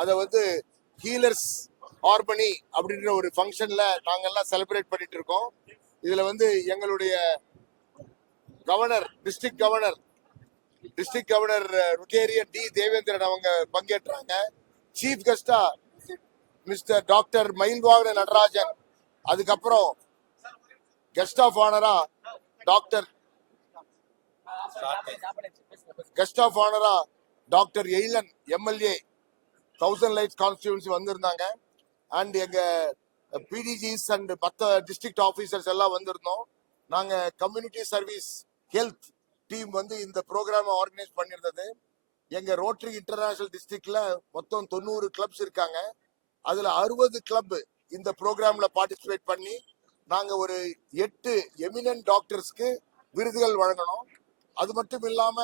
அதை வந்து healers harmony அப்படின்ற ஒரு ஃபங்க்ஷன்ல நாங்கெல்லாம் செலிப்ரேட் பண்ணிட்டு இருக்கோம். இதுல வந்து எங்களுடைய governor district governor Rotarian T Devendran அவங்க பங்கேற்றாங்க. சீஃப் கெஸ்டா மிஸ்டர் டாக்டர் மயில்வாகன நடராஜன், அதுக்கப்புறம் கெஸ்ட் ஆஃப் ஆனரா doctor Ezhilan MLA 1000 lights constituency வந்திருந்தாங்க. அண்ட் எங்க பிடிஜிஸ் அண்ட் மற்ற டிஸ்ட்ரிக்ட் ஆபீசர்ஸ் எல்லாம் வந்திருந்தோம். நாங்க கம்யூனிட்டி சர்வீஸ் ஹெல்த் டீம் வந்து இந்த ப்ரோக்ராம் ஆர்கனைஸ் பண்ணியிருந்தது. எங்க ரோட்டரி இன்டர்நேஷனல் டிஸ்ட்ரிக்ட்ல மொத்தம் 90 கிளப்ஸ் இருக்காங்க. அதுல 60 கிளப் இந்த ப்ரோக்ராம்ல பார்ட்டிசிபேட் பண்ணி நாங்க ஒரு 8 எமினன்ட் டாக்டர்ஸ்க்கு விருதுகள் வழங்கணும். அது மட்டும் இல்லாம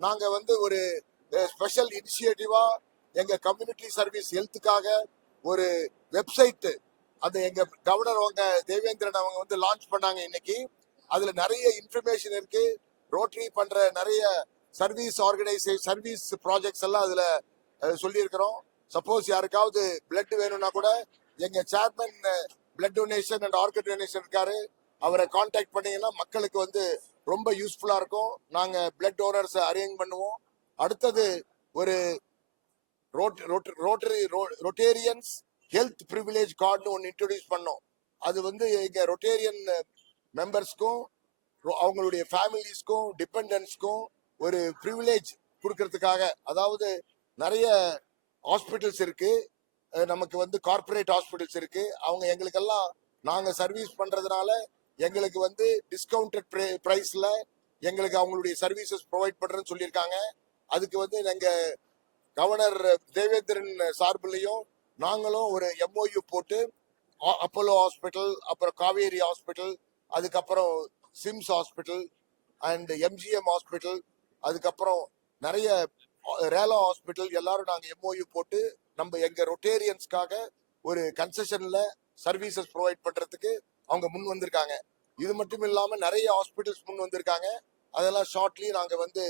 நாங்க வந்து ஒரு ஸ்பெஷல் இனிஷியேட்டிவா எங்க கம்யூனிட்டி சர்வீஸ் ஹெல்த்துக்காக ஒரு வெப்சைட் அது எங்க கவர்னர் அவங்க தேவேந்திரன் அவங்க வந்து லான்ச் பண்ணாங்க இன்னைக்கு. அதுல நிறைய இன்ஃபர்மேஷன் இருக்கு. ரோட்டரி பண்ற நிறைய சர்வீஸ் ப்ராஜெக்ட்ஸ் எல்லாம் அதுல சொல்லியிருக்கிறோம். சப்போஸ் யாருக்காவது பிளட் வேணும்னா கூட எங்க chairman blood donation and organ donation இருக்காரு, அவரை கான்டாக்ட் பண்ணீங்கன்னா மக்களுக்கு வந்து ரொம்ப யூஸ்ஃபுல்லா இருக்கும். நாங்க பிளட் டோனர்ஸ் அரேஞ்ச் பண்ணுவோம். அடுத்தது ஒரு ரொட்டேரியன்ஸ் ஹெல்த் ப்ரிவிலேஜ் கார்டுன்னு ஒன்று இன்ட்ரோடியூஸ் பண்ணோம். அது வந்து எங்க ரொட்டேரியன் மெம்பர்ஸ்க்கும் அவங்களுடைய ஃபேமிலிஸ்க்கும் டிபெண்டன்ஸ்க்கும் ஒரு ப்ரிவிலேஜ் கொடுக்கறதுக்காக. அதாவது நிறைய ஹாஸ்பிட்டல்ஸ் இருக்கு, நமக்கு வந்து கார்பரேட் ஹாஸ்பிட்டல்ஸ் இருக்கு. அவங்க எங்களுக்கெல்லாம் நாங்க சர்வீஸ் பண்றதுனால எங்களுக்கு வந்து டிஸ்கவுண்டட் பிரைஸ்ல எங்களுக்கு அவங்களுடைய சர்வீசஸ் ப்ரொவைட் பண்றேன்னு சொல்லியிருக்காங்க. அதுக்கு வந்து எங்க கவர்னர் தேவேந்திரன் சார்பிலையும் நாங்களும் ஒரு எம்ஓயு போட்டு அப்போலோ ஹாஸ்பிட்டல், அப்புறம் காவேரி ஹாஸ்பிட்டல், அதுக்கப்புறம் Sims hospital and MGM hospital, அதுக்கப்புறம் நிறைய ரேலா ஹாஸ்பிட்டல் எல்லாரும் நாங்க எம்ஓயு போட்டு நம்ம எங்க ரொட்டேரியன்ஸ்க்காக ஒரு கன்செஷன்ல சர்வீசஸ் ப்ரொவைட் பண்றதுக்கு அவங்க முன் வந்திருக்காங்க. இது மட்டும் இல்லாம நிறைய ஹாஸ்பிட்டல்ஸ் முன் வந்திருக்காங்க. அதெல்லாம் ஷார்ட்லி நாங்க வந்து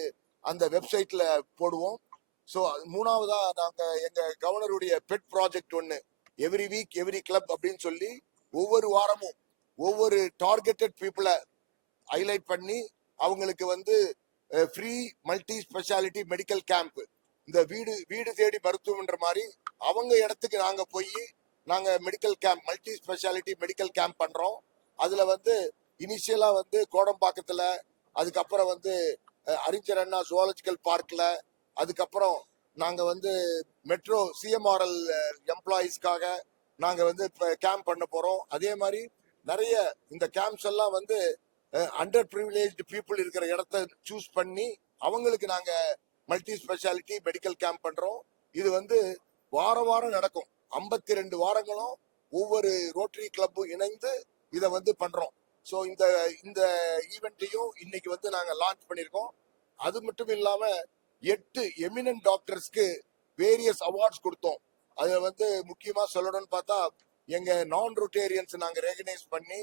அந்த வெப்சைட்ல போடுவோம். ஸோ மூணாவதா நாங்க எங்க கவர்னருடைய பெட் ப்ராஜெக்ட் ஒன்று எவ்ரி வீக் எவ்ரி கிளப் அப்படின்னு சொல்லி ஒவ்வொரு வாரமும் ஒவ்வொரு டார்கெட்டட் பீப்புளை ஹைலைட் பண்ணி அவங்களுக்கு வந்து free multi speciality medical camp, இந்த வீடு தேடி மருத்துவம்ன்ற மாதிரி அவங்க இடத்துக்கு நாங்க போய் நாங்க medical camp, multi speciality medical camp பண்றோம். அதுல வந்து இனிஷியலா வந்து கோடம்பாக்கத்துல, அதுக்கப்புறம் வந்து அறிஞர் அண்ணா ஜுவாலஜிக்கல் பார்க்ல, அதுக்கப்புறம் நாங்க வந்து மெட்ரோ சிஎம்ஆர்எல் எம்ப்ளாயிஸ்க்காக நாங்க வந்து கேம்ப் பண்ண போறோம். அதே மாதிரி நிறைய இந்த கேம்ப்ஸ் எல்லாம் வந்து அண்டர் ப்ரிவிலேஜ்டு பீப்புள் இருக்கிற இடத்த சூஸ் பண்ணி அவங்களுக்கு நாங்க மல்டி ஸ்பெஷாலிட்டி மெடிக்கல் கேம்ப் பண்றோம். இது வந்து வாரம் நடக்கும். 52 வாரங்களும் ஒவ்வொரு ரோட்டரி கிளப்பும் இணைந்து இதை வந்து பண்றோம். ஸோ இந்த ஈவெண்ட்டையும் இன்னைக்கு வந்து நாங்க லான்ச் பண்ணியிருக்கோம். அது மட்டும் இல்லாம 8 எமினன்ட் டாக்டர்ஸ்க்கு வேரியஸ் அவார்ட்ஸ் கொடுத்தோம். அதுல வந்து முக்கியமா சொல்லணும்னு பார்த்தா எங்க நான் ரொட்டேரியன்ஸ் நாங்க ரெகனைஸ் பண்ணி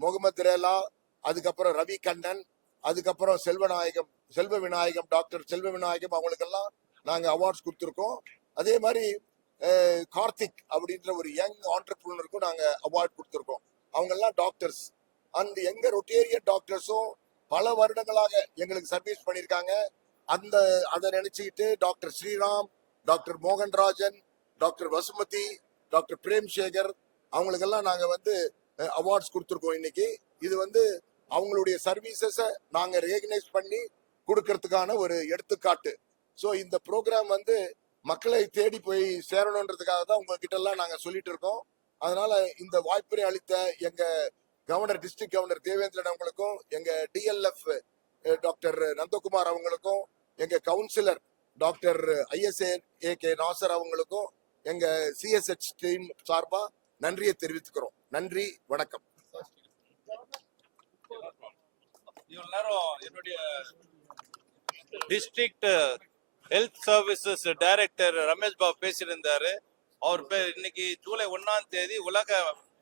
முகமது ரேலா, அதுக்கப்புறம் ரவி கண்ணன், அதுக்கப்புறம் செல்வ விநாயகம் டாக்டர் செல்வ விநாயகம் அவங்களுக்கெல்லாம் நாங்க அவார்ட்ஸ் கொடுத்துருக்கோம். அதே மாதிரி கார்த்திக் அப்படின்ற ஒரு யங் ஆண்டர்பிரினருக்கும் நாங்க அவார்ட் கொடுத்துருக்கோம். அவங்க எல்லாம் டாக்டர்ஸ். அண்ட் எங்க ரொட்டேரியன் டாக்டர்ஸும் பல வருடங்களாக எங்களுக்கு சர்வீஸ் பண்ணியிருக்காங்க. அதை நினைச்சுக்கிட்டு doctor Sriram, doctor Mohanrajan, doctor Vasumathi, doctor Prem Sekar அவங்களுக்கெல்லாம் நாங்க வந்து அவார்ட்ஸ் கொடுத்துருக்கோம் இன்னைக்கு. இது வந்து அவங்களுடைய சர்வீசஸை நாங்க ரெகனைஸ் பண்ணி கொடுக்கறதுக்கான ஒரு எடுத்துக்காட்டு. ஸோ இந்த ப்ரோக்ராம் வந்து மக்களை தேடி போய் சேரணுன்றதுக்காக தான் உங்ககிட்ட எல்லாம் நாங்க சொல்லிட்டு இருக்கோம். அதனால இந்த வாய்ப்பினை அளித்த எங்க டிஸ்ட்ரிக்ட் கவர்னர் தேவேந்திரன் அவங்களுக்கும், எங்க டிஎல்எஃப் டாக்டர் நந்தகுமார் அவங்களுக்கும், எங்க கவுன்சிலர் டாக்டர் ISA நாசர் அவங்களுக்கும் எங்க CSH டீம் சார்பா நன்றியை தெரிவித்துக்கிறோம். நன்றி, வணக்கம். என்னுடைய district health services director Ramesh Babu பேசியிருந்தாரு. அவர் இன்னைக்கு ஜூலை 1ஆம் தேதி உலக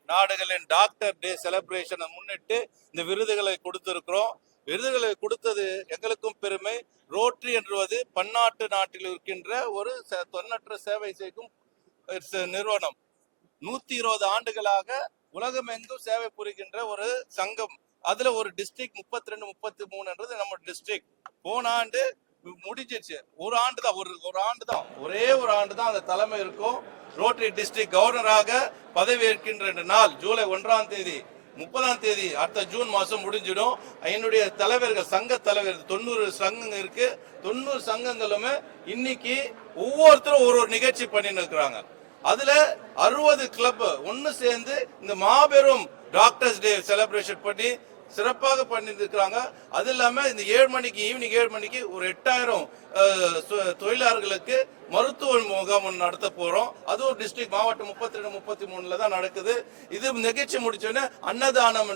நாடுகளின் டாக்டர் டே செலிப்ரேஷனை முன்னிட்டு இந்த விருதுகளை கொடுத்திருக்கிறோம். விருதுகளை கொடுத்தது எங்களுக்கும் பெருமை. ரோட்டரி என்பது பன்னாட்டு நாட்டில் இருக்கின்ற ஒரு தொன்னற்ற சேவை செய்யும் நிறுவனம். 120 ஆண்டுகளாக உலகமெங்கும் சேவை புரிகின்ற ஒரு சங்கம். அதுல ஒரு டிஸ்ட்ரிக்ட் 32 33 நம்ம டிஸ்ட்ரிக்ட். போன ஆண்டு முடிஞ்சிருச்சு. ஒரு ஆண்டு தான் ஒரே ஒரு ஆண்டு தான் அந்த தலைமை இருக்கும். ரோட்டரி டிஸ்ட்ரிக்ட் கவர்னராக பதவி ஏற்கின்ற நாள் ஜூலை 1ஆம் தேதி 30ஆம் தேதி அடுத்த ஜூன் மாசம் முடிஞ்சிடும். என்னுடைய தலைவர்கள் சங்க தலைவர் 90 சங்கங்கள் இருக்கு. 90 சங்கங்களுமே இன்னைக்கு ஒவ்வொருத்தரும் ஒரு நிகழ்ச்சி பண்ணிட்டு இருக்கிறாங்க. அதுல 60 கிளப் ஒன்னு சேர்ந்து இந்த மாபெரும் டாக்டர்ஸ் டே செலிப்ரேஷன் பண்ணி சிறப்பாக பண்ணிட்டு இருக்காங்க. அது இல்லாம இந்த 7 மணிக்கு ஈவினிங் 7 மணிக்கு ஒரு 8000 தொழிலாளர்களுக்கு மருத்துவ முகாம் நடத்த போறோம். அதுவும் டிஸ்ட்ரிக்ட் மாவட்டம் 32 33 தான் நடக்குது. இது நிகழ்ச்சி முடிச்சோடனே அன்னதானம்,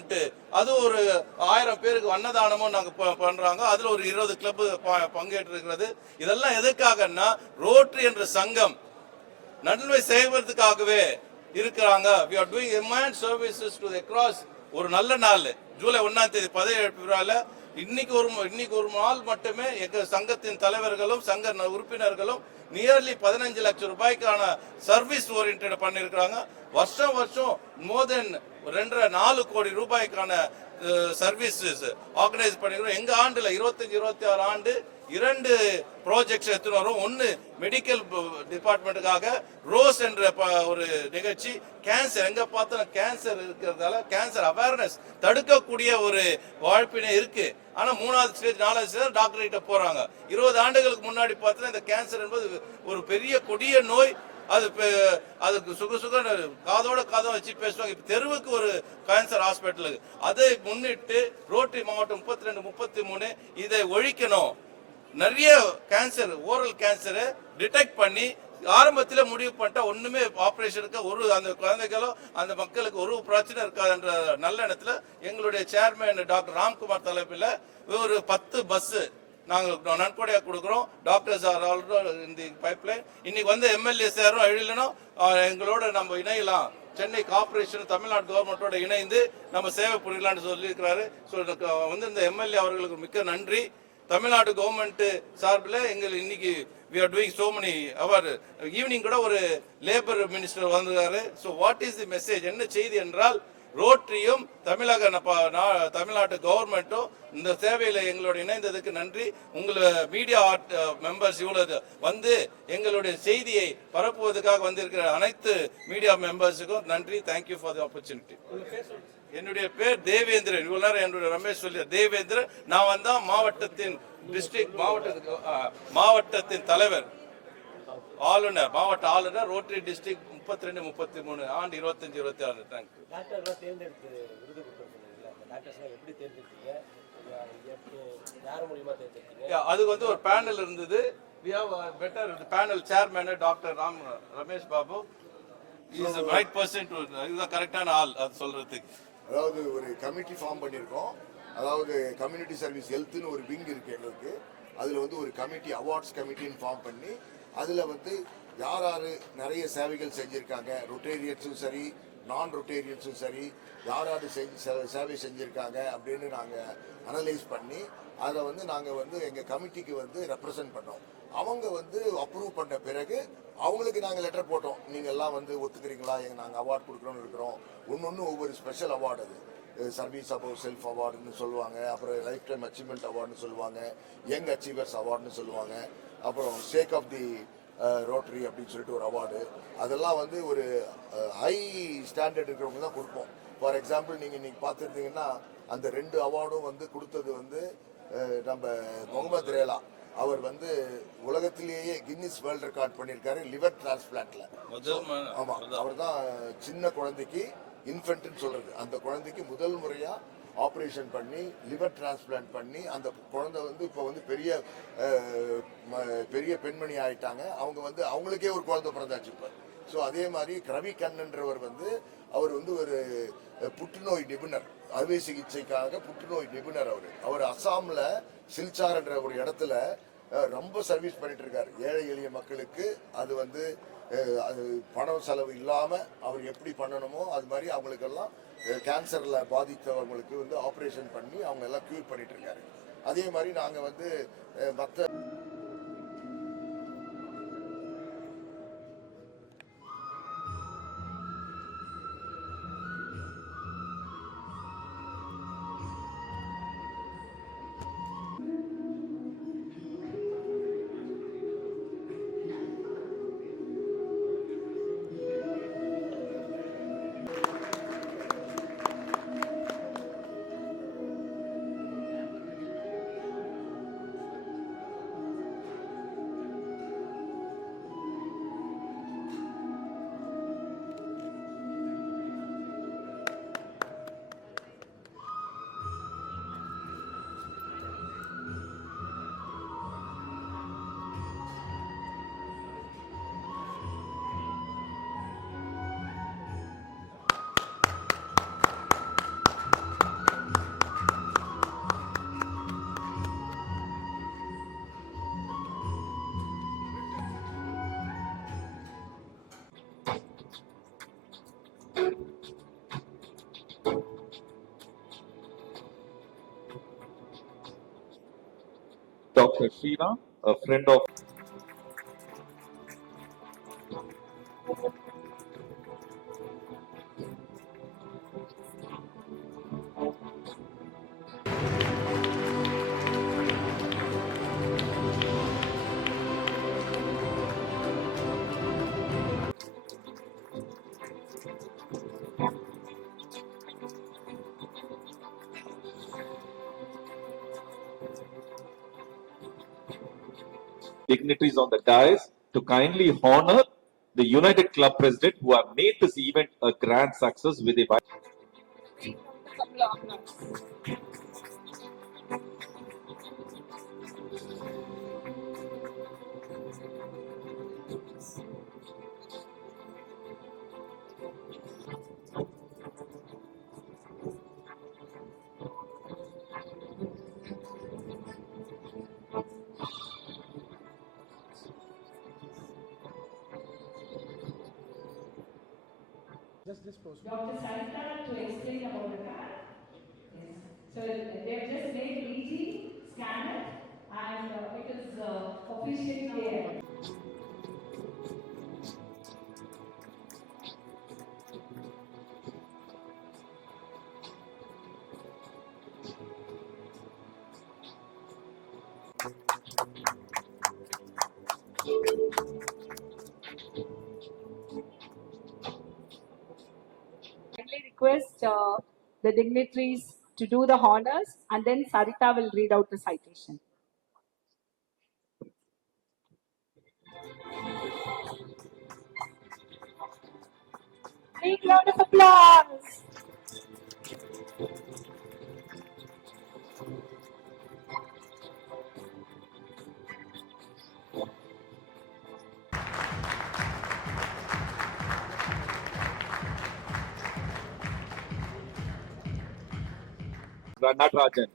அது ஒரு 1000 பேருக்கு அன்னதானமும் நாங்க பண்றாங்க. அதுல ஒரு 20 கிளப் பங்கேற்று இருக்கிறது. இதெல்லாம் எதுக்காகன்னா ரோட்டரி என்ற சங்கம் நன்மை செய்வதற்காகவே இருக்கிறாங்க. we are doing immense services to the across. ஒரு நல்ல நாள் ஜூலை 1ஆம் தேதி பதவியேற்பு விழால இன்னைக்கு ஒரு நாள் மட்டுமே எங்க சங்கத்தின் தலைவர்களும் சங்க உறுப்பினர்களும் நியர்லி 15 லட்சம் ரூபாய்க்கான சர்வீஸ் ஓரியன்ட் பண்ணிருக்காங்க. வருஷம் மோர் தென் 2.5 கோடி ரூபாய்க்கான சர்வீசஸ் ஆர்கனைஸ் பண்ணிருக்கோம். எங்க ஆண்டுல 25-26 ஆண்டு 2 ப்ராஜெக்ட்ஸ் எடுத்துட்டு வரும். ஒன்னு மெடிக்கல் டிபார்ட்மெண்ட்டுக்காக ரோஸ் என்ற ஒரு நிகழ்ச்சி. கேன்சர் எங்க பார்த்தாலும் கேன்சர் இருக்கிறதால கேன்சர் அவேர்னஸ் தடுக்கக்கூடிய ஒரு வாழ்ப்பினை இருக்கு. ஆனா 3ஆவது ஸ்டேஜ் 4ஆவது ஸ்டேஜ் டாக்டர் கிட்ட போறாங்க. 20 ஆண்டுகளுக்கு முன்னாடி பார்த்தா இந்த கேன்சர் என்பது ஒரு பெரிய கொடிய நோய். அதுக்கு சுக காதோட வச்சு பேசுவாங்க. இப்ப தெருவுக்கு ஒரு கேன்சர் ஹாஸ்பிட்டலுக்கு. அதை முன்னிட்டு ரோட்டரி மாவட்டம் 32 33 இதை ஒழிக்கணும். நிறைய கேன்சர் ஓரல் கேன்சரை டிடெக்ட் பண்ணி ஆரம்பத்தில் முடிவு பண்ணிட்டா ஒண்ணுமே ஆபரேஷனுக்கு அந்த குழந்தைகளோ அந்த மக்களுக்கு ஒரு பிரச்சனை இருக்காதுன்ற நல்ல எண்ணத்துல எங்களுடைய சேர்மேன் டாக்டர் ராம்குமார் தலைப்பில் ஒரு 10 பஸ் நாங்கள் நன்கொடையா கொடுக்குறோம். டாக்டர்ஸ் ஆர் ஆல்ரெடி இந்த பைப்லைன். இன்னைக்கு வந்து எம்எல்ஏஸ் யாரும் எழுதணும், எங்களோட நம்ம இணையலாம். சென்னை கார்பரேஷன் தமிழ்நாடு கவர்மெண்டோட இணைந்து நம்ம சேவை புரியலாம்னு சொல்லியிருக்கிறாரு. ஸோ வந்து இந்த எம்எல்ஏ அவர்களுக்கு மிக்க நன்றி. தமிழ்நாடு கவர்மெண்ட் சார்பில் எங்கள் இன்னைக்கு we are doing so many அவர் ஈவினிங் கூட ஒரு லேபர் மினிஸ்டர் வந்திருக்காரு. So what is the message, என்ன செய்தி என்றால் ரோட்டரியும் தமிழ்நாட்டு கவர்மெண்ட்டும் இந்த சேவையில எங்களோட இணைந்ததுக்கு நன்றி. உங்களை மீடியா மெம்பர்ஸ் இவ்வளவு வந்து எங்களுடைய செய்தியை பரப்புவதற்காக வந்திருக்கிற அனைத்து மீடியா மெம்பர்ஸுக்கும் நன்றி. Thank you for the opportunity. என்னுடைய பேர் தேவேந்திரன். இவ்வளவு நேரம் என்னுடைய ரமேஷ் சொல்லி தேவேந்திரன். நான் வந்தா மாவட்டத்தின் டிஸ்ட்ரிக்ட் மாவட்டத்தின் தலைவர் ஆளுநர், மாவட்ட ஆளுநர் ரோட்டரி டிஸ்ட்ரிக்ட் 32 33 ஆண்டு 25 26. தேங்க்யூ. அது வந்து ஒரு பேனல் இருந்தது. we have a better panel chairman doctor Ramesh Babu is the right person to இதுதான் கரெக்டான ஆள் அது சொல்றதுக்கு. அதாவது ஒரு கமிட்டி ஃபார்ம் பண்ணியிருக்கோம். அதாவது கம்யூனிட்டி சர்வீஸ் ஹெல்த்னு ஒரு விங் இருக்கு எங்களுக்கு. அதுல வந்து ஒரு கமிட்டி அவார்ட்ஸ் கமிட்டின்னு ஃபார்ம் பண்ணி அதுல வந்து யார் நிறைய சேவைகள் செஞ்சிருக்காங்க, ரொட்டேரியன்ஸும் சரி நான் ரொட்டேரியன்ஸும் சரி யார் சேவை செஞ்சிருக்காங்க அப்படின்னு நாங்க அனலைஸ் பண்ணி அதை வந்து நாங்க வந்து எங்க கமிட்டிக்கு வந்து ரெப்ரசன்ட் பண்ணோம். அவங்க வந்து அப்ரூவ் பண்ண பிறகு அவங்களுக்கு நாங்க லெட்டர் போட்டோம். நீங்க எல்லாம் வந்து ஒத்துக்கிறீங்களா, நாங்க அவார்ட் கொடுக்குறோம்னு இருக்கிறோம். ஒன்னொன்னு ஒவ்வொரு ஸ்பெஷல் அவார்டு, அது சர்வீஸ் அபவ் செல்ஃப் அவார்டுன்னு சொல்லுவாங்க, அப்புறம் லைஃப் டைம் அச்சீவ்மெண்ட் அவார்டுன்னு சொல்லுவாங்க, யங் அச்சீவர்ஸ் அவார்டுன்னு சொல்லுவாங்க, அப்புறம் சேக் ஆஃப் தி ரோட்டரி அப்படின்னு சொல்லிட்டு ஒரு அவார்டு. அதெல்லாம் வந்து ஒரு ஹை ஸ்டாண்டர்ட் இருக்கிறவங்க தான் கொடுப்போம். ஃபார் எக்ஸாம்பிள் நீங்கள் இன்னைக்கு பார்த்துருந்தீங்கன்னா அந்த 2 அவார்டும் வந்து கொடுத்தது வந்து நம்ம முகமது ரேலா. அவர் வந்து உலகத்திலேயே கின்னிஸ் வேர்ல்ட் ரெக்கார்ட் பண்ணியிருக்காரு லிவர் டிரான்ஸ்பிளான்ட்ல. ஆமா, அவர் தான் சின்ன குழந்தைக்கு இன்ஃபென்ட்னு சொல்றது, அந்த குழந்தைக்கு முதல் முறையா ஆப்ரேஷன் பண்ணி லிவர் டிரான்ஸ்பிளான்ட் பண்ணி அந்த குழந்தை வந்து இப்போ வந்து பெரிய பெண்மணி ஆயிட்டாங்க. அவங்க வந்து அவங்களுக்கே ஒரு குழந்தை பிறந்தாச்சு இப்போ. ஸோ அதே மாதிரி ரவி கண்ணன்றவர் வந்து அவர் வந்து ஒரு புற்றுநோய் நிபுணர், அறுவை சிகிச்சைக்காக புற்றுநோய் நிபுணர். அவர் அசாம்ல சில்சார்ன்ற ஒரு இடத்துல ரொம்ப சர்வீஸ் பண்ணிட்டு இருக்காரு ஏழை எளிய மக்களுக்கு. அது வந்து அது பணம் செலவு இல்லாம அவர் எப்படி பண்ணணுமோ அது மாதிரி அவங்களுக்கெல்லாம் கேன்சர்ல பாதித்தவங்களுக்கு வந்து ஆப்ரேஷன் பண்ணி அவங்க எல்லாம் கியூர் பண்ணிட்டு இருக்காரு. அதே மாதிரி நாங்க வந்து மற்ற Dr. Sheena, a friend of dignitaries on the dais to kindly honor the United Club President who have made this event a grand success with a Dr. Sarita to explain about the card. Yes. So they have just made EG, scan it, and it is officially there. Kindly request the dignitaries to do the honors, and then Sarita will read out the citation. Big round of applause. Natarajan.